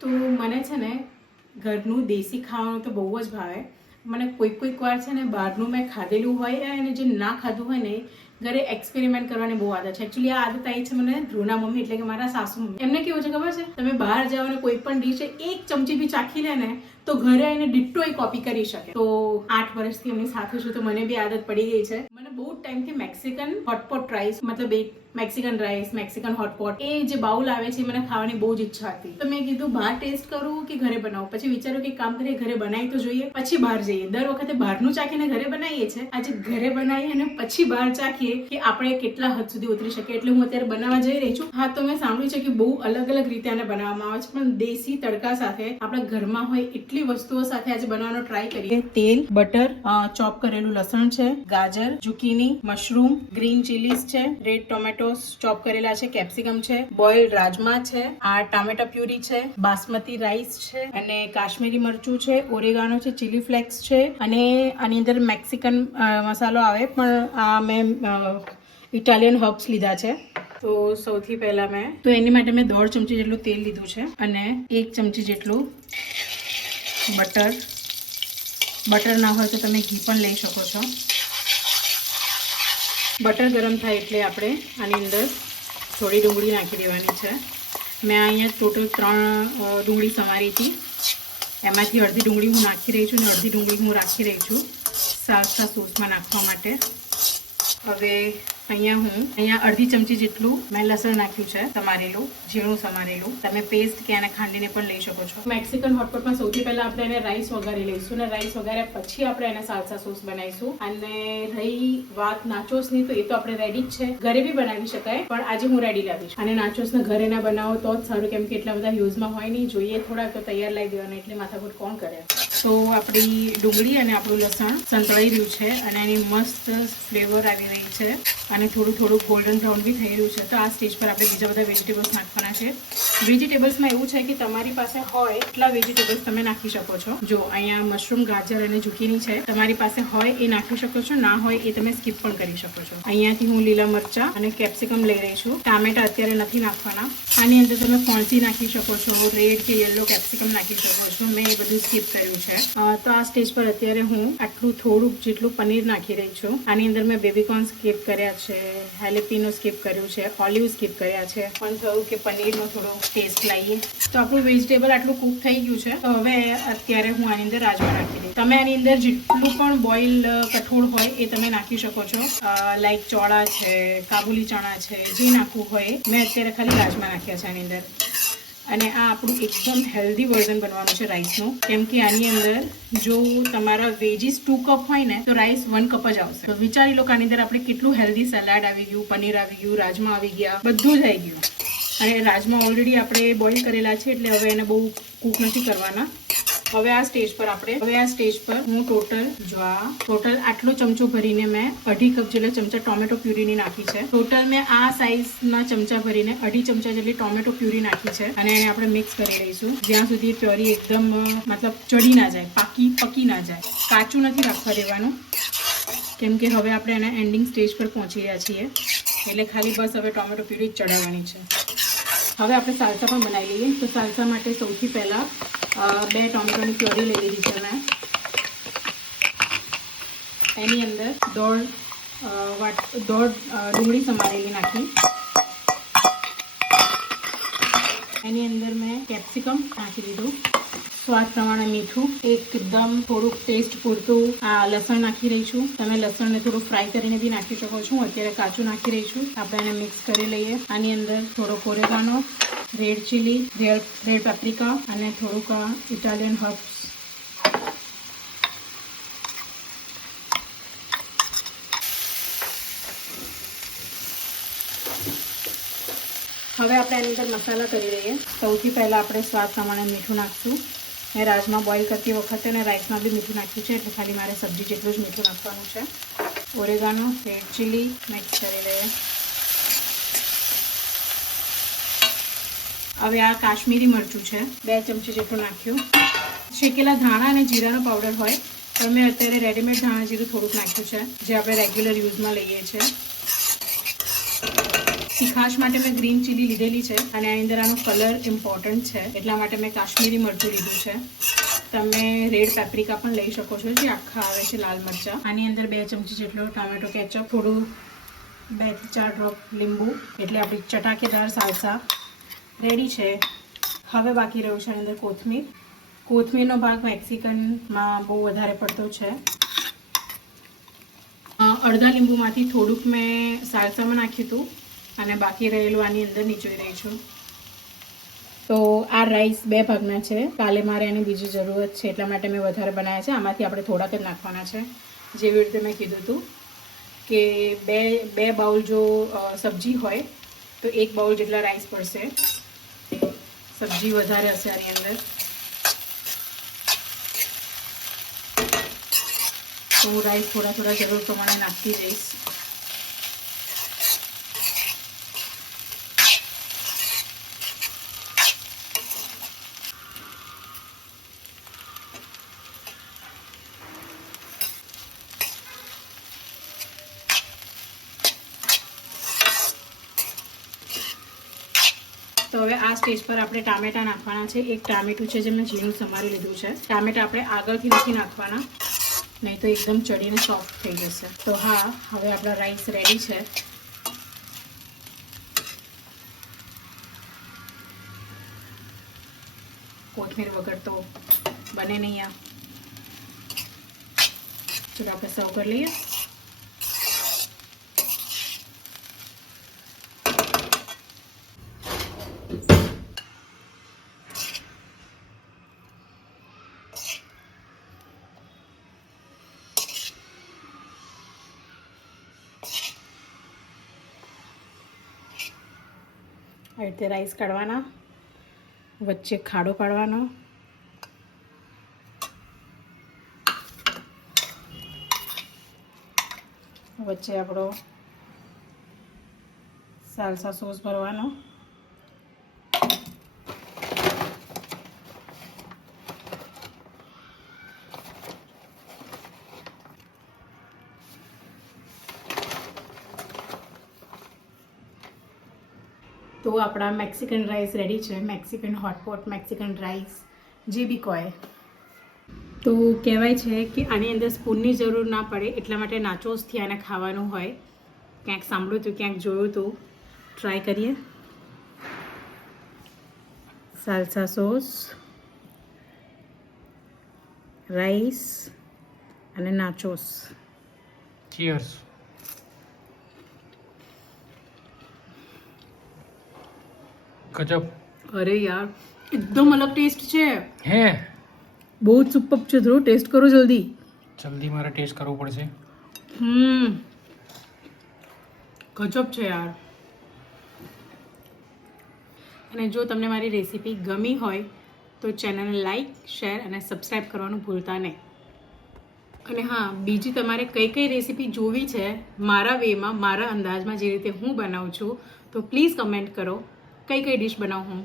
તો મને છે ને ઘરનું દેશી ખાવાનું તો બહુ જ ભાવે. મને કોઈક વાર છે ને બહારનું મેં ખાધેલું હોય અને જે ના ખાધું હોય ને ઘરે એક્સપેરિમેન્ટ કરવાની બહુ આદત છે. એકચ્યુઅલી આ આદત આવી છે મને ધ્રુવના મમ્મી એટલે કે મારા સાસુ મમ્મી. એમને કેવું છે ખબર છે, તમે બહાર જાઓ ને કોઈ પણ ડીશ એક ચમચી બી ચાખી લે ને તો ઘરે આવીને ડિટ્ટો એ કોપી કરી શકે. તો 8 વર્ષથી એમની સાથે છું તો મને બી આદત પડી ગઈ છે. મને બહુ ટાઈમથી મેક્સિકન હોટપોટ રાઈસ મતલબ એક મેક્સિકન રાઈસ મેક્સિકન હોટપોટ એ જે બાઉલ આવે છે મને ખાવાની બહુ જ ઈચ્છા હતી. તો મેં કીધું બહાર ટેસ્ટ કરું કે ઘરે બનાવું. પછી વિચાર્યું કે કામ કરીએ ઘરે બનાવી તો જોઈએ પછી બહાર જઈએ. દર વખતે બહારનું ચાખીને ઘરે બનાવીએ છીએ, આજે ઘરે બનાવીએ અને પછી બહાર ચાખીએ કે આપણે કેટલા હદ સુધી ઉતરી શકીએ. એટલે હું અત્યારે બનાવવા જઈ રહી છું. હા, તો મેં સાંભળ્યું છે કે બહુ અલગ અલગ રીતે આને બનાવવામાં આવે છે, પણ દેશી તડકા સાથે આપણા ઘરમાં હોય એટલી વસ્તુઓ સાથે આજે બનાવવાનો ટ્રાય કરીએ. તેલ, બટર, ચોપ કરેલું લસણ છે, ગાજર, ઝુકીની, મશરૂમ, ગ્રીન ચીલીઝ છે, રેડ ટોમેટોસ ચોપ કરેલા છે, કેપ્સિકમ છે, બોઇલ્ડ રાજમા છે, આ ટામેટા પ્યુરી છે, બાસમતી રાઈસ છે અને કાશ્મીરી મરચું છે, ઓરેગાનો છે, ચીલી ફ્લેક્સ છે અને આની અંદર મેક્સિકન મસાલો આવે પણ આ મેં ઇટાલિયન હર્બ્સ લીધા છે. તો સૌથી પહેલા તો એની માટે મેં 1.5 ચમચી જેટલું તેલ લીધું છે અને 1 ચમચી જેટલું બટર ના હોય તો તમે ઘી પણ લઈ શકો છો. બટર ગરમ થાય એટલે આપણે આની અંદર થોડી ડુંગળી નાખી દેવાની છે. મેં અહીંયા ટોટલ 3 ડુંગળી સમારી હતી. એમાંથી અડધી ડુંગળી હું નાખી રહી છું અને અડધી ડુંગળી હું રાખી રહી છું સાલ્સા સોસમાં નાખવા માટે. હવે અહીંયા અડધી ચમચી જેટલું મેં લસણ નાખ્યું છે સમારેલું, ઝીણું સમારેલું. તમે પેસ્ટ કે એને ખાંડીને પણ લઈ શકો છો. મેક્સિકન હોટપોટમાં સૌથી પહેલા આપણે એને રાઈસ વઘારી લઈશું અને રાઈસ વઘાર્યા પછી આપણે એને સાલ્સા સોસ બનાવીશું. અને રહી વાત નાચોસની તો એ તો આપણે રેડી જ છે, ઘરે બી બનાવી શકાય પણ આજે હું રેડી લાવીશ. અને નાચોસને ઘરે ના બનાવો તો જ સારું, કેમ કે એટલા બધા યુઝમાં હોય નહીં. જોઈએ થોડાક તો તૈયાર લાવી દેવાના, એટલે માથાકૂટ કોણ કરે. તો આપણી ડુંગળી અને આપણું લસણ સંતળાઈ રહ્યું છે અને એની મસ્ત ફ્લેવર આવી રહી છે અને થોડું ગોલ્ડન બ્રાઉન બી થઈ રહ્યું છે. તો આ સ્ટેજ પર આપણે બીજા બધા વેજીટેબલ્સ નાખવાના છે. વેજીટેબલ્સમાં એવું છે કે તમારી પાસે હોય એટલા વેજીટેબલ્સ તમે નાખી શકો છો. જો અહીંયા મશરૂમ, ગાજર અને ઝુકીની છે, તમારી પાસે હોય એ નાખી શકો છો, ના હોય એ તમે સ્કીપ પણ કરી શકો છો. અહીંયાથી હું લીલા મરચા અને કેપ્સિકમ લઈ રહી છું. ટામેટા અત્યારે નથી નાખવાના. આની અંદર તમે ફોણસી નાખી શકો છો, રેડ કે યલો કેપ્સિકમ નાખી શકો છો. મેં એ બધું સ્કીપ કર્યું છે. તો આ સ્ટેજ પર અત્યારે હું આટલું થોડુંક જેટલું પનીર નાખી રહી છું. આની અંદર મેં બેબીકોર્ન સ્કીપ કર્યા છે, હેલેપીનો સ્કીપ કર્યું છે, ઓલિવ સ્કીપ કર્યા છે. પણ થયું કે પનીરનો થોડો ટેસ્ટ લાવીએ. તો આપણું વેજીટેબલ આટલું કૂક થઈ ગયું છે. તો હવે અત્યારે હું આની અંદર રાજમા નાખી દઈશ. તમે આની અંદર જેટલું પણ બોઇલ કઠોળ હોય એ તમે નાખી શકો છો. લાઈક ચોળા છે, કાબુલી ચણા છે, જે નાખવું હોય. મેં અત્યારે ખાલી રાજમા નાખ્યા છે આની અંદર. અને આ આપણું એકદમ હેલ્ધી વર્ઝન બનવાનું છે રાઈસનું, કેમ કે આની અંદર જો તમારા વેજીસ 2 કપ હોય ને તો રાઈસ 1 કપ જ આવશે. તો વિચારી લો કે આની અંદર આપણે કેટલું હેલ્ધી સલાડ આવી ગયું, પનીર આવી ગયું, રાજમા આવી ગયા, બધું જ આવી ગયું. અને રાજમા ઓલરેડી આપણે બોઇલ કરેલા છે એટલે હવે એને બહુ કૂક નથી કરવાના. હવે આ સ્ટેજ પર હું ટોટલ આટલો ચમચો ભરીને મેં 2.5 કપ જેટલા ચમચા ટોમેટો પ્યુરીની નાખી છે. ટોટલ મેં આ સાઇઝના ચમચા ભરીને 2.5 ચમચા જેટલી ટોમેટો પ્યુરી નાખી છે અને એને આપણે મિક્સ કરી લઈશું જ્યાં સુધી પ્યોરી એકદમ મતલબ ચડી ના જાય, પકી ના જાય. કાચું નથી રાખવા દેવાનું, કેમ કે હવે આપણે એના એન્ડિંગ સ્ટેજ પર પહોંચી રહ્યા છીએ એટલે ખાલી બસ હવે ટોમેટો પ્યુરી ચડાવવાની છે. હવે આપણે સાલ્સા પણ બનાવી લઈએ. તો સાલ્સા માટે સૌથી પહેલાં 2 ટોમેટોની પ્યોરી લઈ લીધી છે મેં. એની અંદર દોઢ ડુંગળી સમારેલી નાખી. એની અંદર મેં કેપ્સિકમ નાખી દીધું. સ્વાદ પ્રમાણે મીઠું, એકદમ થોડુંક ટેસ્ટ પૂરતું આ લસણ નાખી રહી છું. તમે લસણને થોડું ફ્રાય કરીને બી નાખી શકો છો. હું અત્યારે કાચું નાખી રહી છું. આપણે એને મિક્સ કરી લઈએ. આની અંદર થોડો oregano, red chilli, red paprika અને થોડુંક ઇટાલિયન હર્બ્સ. હવે આપણે એની અંદર મસાલા કરી લઈએ. સૌથી પહેલાં આપણે સ્વાદ પ્રમાણે મીઠું નાખશું. મેં રાજમા બોઇલ કરતી વખતે અને રાઈસમાં બી મીઠું નાખ્યું છે એટલે ખાલી મારે સબ્જી જેટલું જ મીઠું નાખવાનું છે. ઓરેગાનો, રેડ ચીલી મિક્સ કરી લઈએ. હવે આ કાશ્મીરી મરચું છે, 2 ચમચી જેટલું નાખ્યું. શેકેલા ધાણા અને જીરાનો પાવડર હોય તો મેં અત્યારે રેડીમેડ ધાણા જીરું થોડુંક નાખ્યું છે, જે આપણે રેગ્યુલર યુઝમાં લઈએ છીએ. તીખાશ માટે મેં ગ્રીન ચીલી લીધેલી છે અને આની અંદર આનો કલર ઇમ્પોર્ટન્ટ છે, એટલા માટે મેં કાશ્મીરી મરચું લીધું છે. તમે રેડ પેપ્રિકા પણ લઈ શકો છો, જે આખા આવે છે લાલ મરચાં. આની અંદર 2 ચમચી જેટલો ટામેટો કેચઅપ, થોડું 2 થી 4 ડ્રોપ લીંબુ, એટલે આપણી ચટાકેદાર સાલસા રેડી છે. હવે બાકી રહ્યું છે આની અંદર કોથમીર. કોથમીરનો ભાગ મેક્સિકનમાં બહુ વધારે પડતો છે. અડધા લીંબુમાંથી થોડુંક મેં સાલસામાં નાખ્યું હતું અને બાકી રહેલું આની અંદર નીચોઈ રહી છું. તો આ રાઈસ 2 ભાગના છે. કાલે મારે એની બીજી જરૂરત છે, એટલા માટે મેં વધારે બનાવ્યા છે. આમાંથી આપણે થોડાક જ નાખવાના છે. જેવી રીતે મેં કીધું હતું કે બે બાઉલ જો સબ્જી હોય તો 1 બાઉલ જેટલા રાઈસ પડશે. સબ્જી વધારે હશે આની અંદર, તો હું રાઈસ થોડા જરૂર પ્રમાણે નાખતી જઈશ. તો હવે આ સ્ટેજ પર આપણે ટામેટાં નાખવાના છે. 1 ટામેટું છે જે મેં ઝીણું સમારી લીધું છે. ટામેટાં આપણે આગળથી નથી નાખવાના, નહીં તો એકદમ ચડીને સોફ્ટ થઈ જશે. તો હા, હવે આપણા રાઈસ રેડી છે. કોથમીર વગર તો બને નહીં આ. ચલો આપણે સર્વ કરી લઈએ. આ રીતે રાઈસ કાઢવાના, વચ્ચે ખાડો પાડવાનો, વચ્ચે આપણો સાલસા સોસ ભરવાનો, તો આપણા મેક્સિકન રાઈસ રેડી છે. મેક્સિકન હોટપોટ, મેક્સિકન રાઈસ, જે બી કહે. તો કહેવાય છે કે આની અંદર સ્પૂનની જરૂર ના પડે, એટલા માટે નાચોસથી આને ખાવાનું હોય. ક્યાંક સાંભળ્યું હતું, ક્યાંક જોયું હતું. ટ્રાય કરીએ. સાલસા સોસ, રાઈસ અને નાચોસ. ચીયર્સ. ગજબ. અરે યાર, એકદમ અલગ ટેસ્ટ છે. હે, બહુ જ સુપર છે. થોડું ટેસ્ટ કરો જલ્દી. જલ્દી મારે ટેસ્ટ કરવું પડશે. ગજબ છે યાર. અને જો તમને મારી રેસીપી ગમી હોય તો ચેનલને લાઈક, શેર અને સબસ્ક્રાઈબ કરવાનું ભૂલતા નહીં. અને હા, બીજી તમારે કઈ રેસીપી જોવી છે મારા વેમાં, મારા અંદાજમાં, જે રીતે હું બનાવું છું, તો પ્લીઝ કમેન્ટ કરો કઈ ડિશ બનાવું હું.